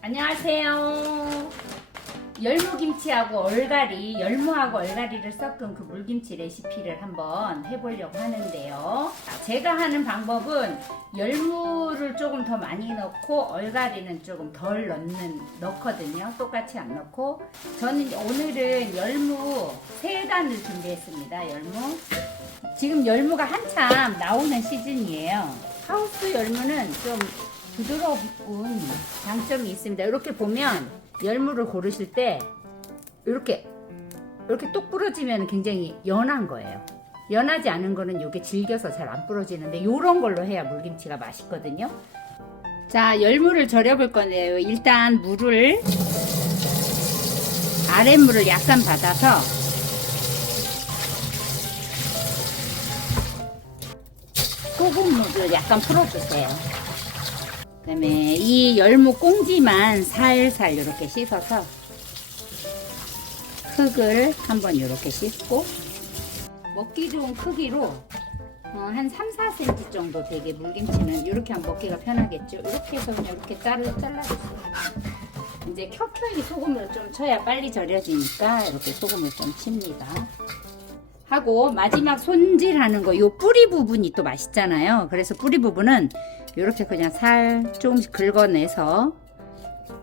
안녕하세요. 열무김치하고 얼갈이, 열무하고 얼갈이를 섞은 그 물김치 레시피를 한번 해보려고 하는데요. 자, 제가 하는 방법은 열무를 조금 더 많이 넣고 얼갈이는 조금 덜 넣는, 넣거든요. 똑같이 안 넣고. 저는 오늘은 열무 세 단을 준비했습니다. 열무. 지금 열무가 한참 나오는 시즌이에요. 하우스 열무는 좀 부드러운 장점이 있습니다. 이렇게 보면 열무를 고르실 때 이렇게 이렇게 똑 부러지면 굉장히 연한 거예요. 연하지 않은 거는 이게 질겨서 잘 안 부러지는데 이런 걸로 해야 물김치가 맛있거든요. 자, 열무를 절여볼 건데요. 일단 물을 아랫물을 약간 받아서 소금물을 약간 풀어주세요. 그다음에 이 열무 꽁지만 살살 이렇게 씻어서 흙을 한번 이렇게 씻고 먹기 좋은 크기로 어, 한 3, 4cm 정도 되게 물김치는 이렇게 하면 먹기가 편하겠죠. 이렇게 해서 그냥 이렇게 잘라, 잘라주세요. 이제 켜켜이 소금을 좀 쳐야 빨리 절여지니까 이렇게 소금을 좀 칩니다. 하고 마지막 손질하는 거 요 뿌리 부분이 또 맛있잖아요. 그래서 뿌리 부분은 이렇게 그냥 살 조금씩 긁어내서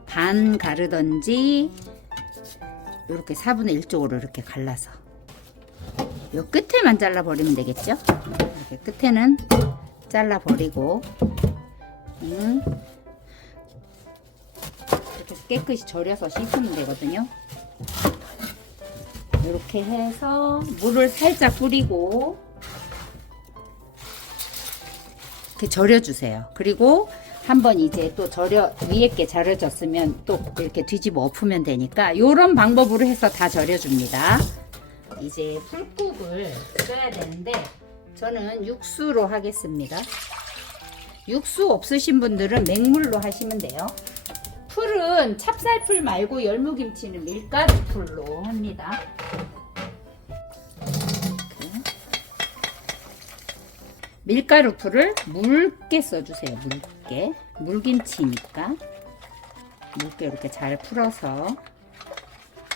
반 가르던지 이렇게 4분의 1 쪽으로 이렇게 갈라서 요 끝에만 잘라 버리면 되겠죠? 이렇게 끝에는 잘라 버리고 음, 이렇게 깨끗이 절여서 씻으면 되거든요. 이렇게 해서 물을 살짝 뿌리고 이렇게 절여주세요. 그리고 한번 이제 또 절여 위에 게 절여졌으면 또 이렇게 뒤집어 엎으면 되니까 이런 방법으로 해서 다 절여줍니다. 이제 풀국을 써야 되는데 저는 육수로 하겠습니다. 육수 없으신 분들은 맹물로 하시면 돼요. 풀은 찹쌀풀 말고 열무김치는 밀가루풀로 합니다. 밀가루풀을 묽게 써주세요. 묽게. 물김치니까 묽게 이렇게 잘 풀어서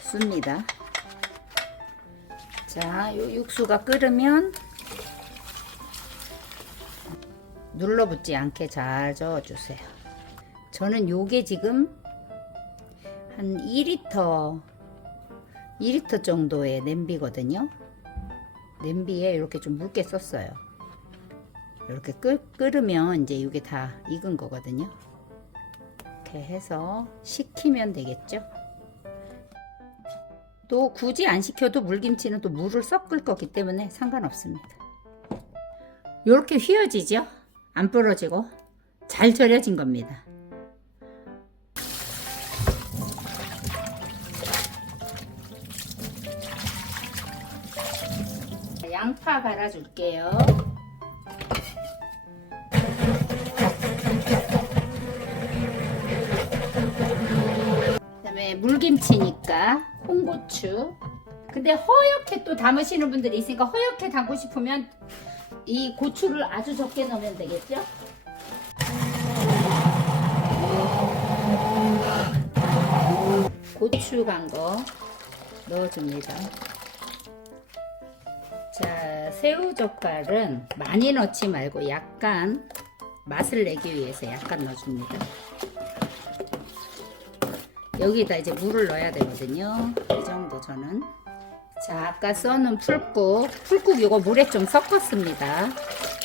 씁니다. 자, 요 육수가 끓으면 눌러붙지 않게 잘 저어주세요. 저는 요게 지금 한 2리터 2리터 정도의 냄비거든요. 냄비에 이렇게 좀 묽게 썼어요. 이렇게 끓, 끓으면 이제 이게 다 익은 거거든요. 이렇게 해서 식히면 되겠죠. 또 굳이 안 식혀도 물김치는 또 물을 섞을 거기 때문에 상관없습니다. 이렇게 휘어지죠? 안 부러지고 잘 절여진 겁니다. 양파 갈아줄게요. 그다음에 물김치니까 홍고추. 근데 허옇게 또 담으시는 분들이 있으니까 허옇게 담고 싶으면 이 고추를 아주 적게 넣으면 되겠죠? 고추 간 거 넣어줍니다. 자, 새우 젓갈은 많이 넣지 말고 약간 맛을 내기 위해서 약간 넣어줍니다. 여기다 이제 물을 넣어야 되거든요. 이 정도 저는. 자, 아까 써놓은 풀국. 풀국 이거 물에 좀 섞었습니다.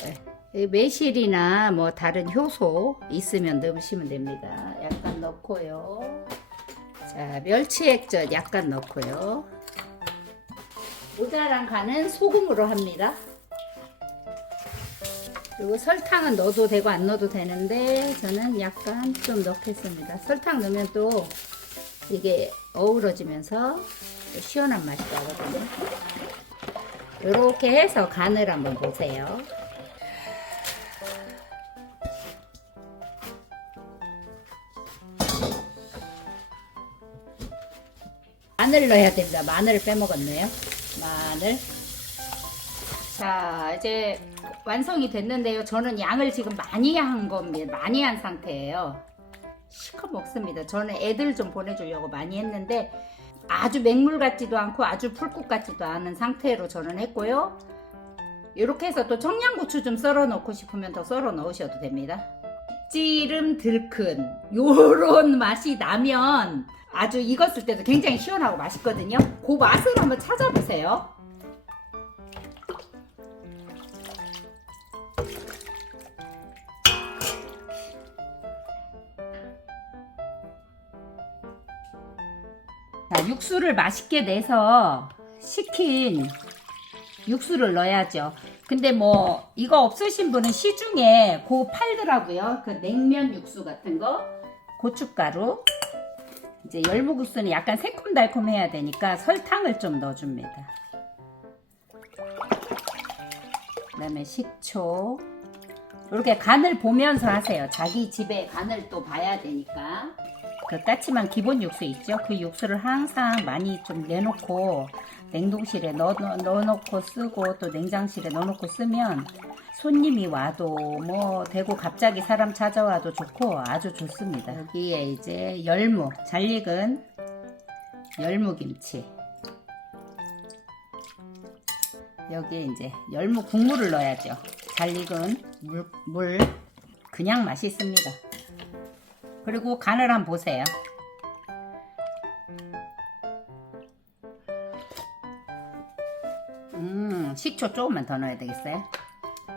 네. 이 매실이나 뭐 다른 효소 있으면 넣으시면 됩니다. 약간 넣고요. 자, 멸치 액젓 약간 넣고요. 모자란 간은 소금으로 합니다. 그리고 설탕은 넣어도 되고 안 넣어도 되는데 저는 약간 좀 넣겠습니다. 설탕 넣으면 또 이게 어우러지면서 시원한 맛이 나거든요. 이렇게 해서 간을 한번 보세요. 마늘 넣어야 됩니다. 마늘을 빼먹었네요. 마늘. 자, 이제 완성이 됐는데요. 저는 양을 지금 많이 한 겁니다. 많이 한 상태예요. 실컷 먹습니다. 저는 애들 좀 보내주려고 많이 했는데 아주 맹물 같지도 않고 아주 풀국 같지도 않은 상태로 저는 했고요. 이렇게 해서 또 청양고추 좀 썰어 넣고 싶으면 더 썰어 넣으셔도 됩니다. 찌름 들큰 요런 맛이 나면 아주 익었을 때도 굉장히 시원하고 맛있거든요. 그 맛을 한번 찾아보세요. 자, 육수를 맛있게 내서 식힌 육수를 넣어야죠. 근데 뭐 이거 없으신 분은 시중에 고 팔더라고요. 그 냉면 육수 같은 거, 고춧가루. 이제 열무국수는 약간 새콤달콤해야 되니까 설탕을 좀 넣어줍니다. 그 다음에 식초. 이렇게 간을 보면서 하세요. 자기 집에 간을 또 봐야 되니까. 그 까치만 기본 육수 있죠? 그 육수를 항상 많이 좀 내놓고 냉동실에 넣어, 넣어놓고 쓰고 또 냉장실에 넣어놓고 쓰면 손님이 와도 뭐 대고 갑자기 사람 찾아와도 좋고 아주 좋습니다. 여기에 이제 열무, 잘 익은 열무김치. 여기에 이제 열무 국물을 넣어야죠. 잘 익은 물, 물 그냥 맛있습니다. 그리고 간을 한번 보세요. 음, 식초 조금만 더 넣어야 되겠어요?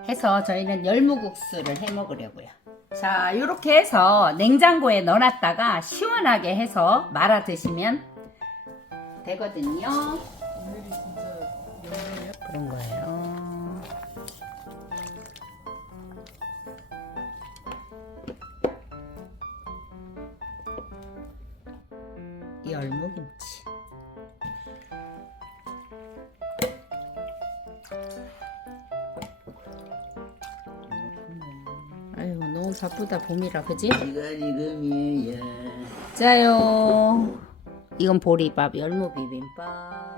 해서 저희는 열무국수를 해 먹으려고요. 자, 이렇게 해서 냉장고에 넣어놨다가 시원하게 해서 말아 드시면 되거든요. 그런 거예요. 열무김치. 아유 너무 바쁘다 봄이라 그지? 짜요. 이건 보리밥, 열무 비빔밥.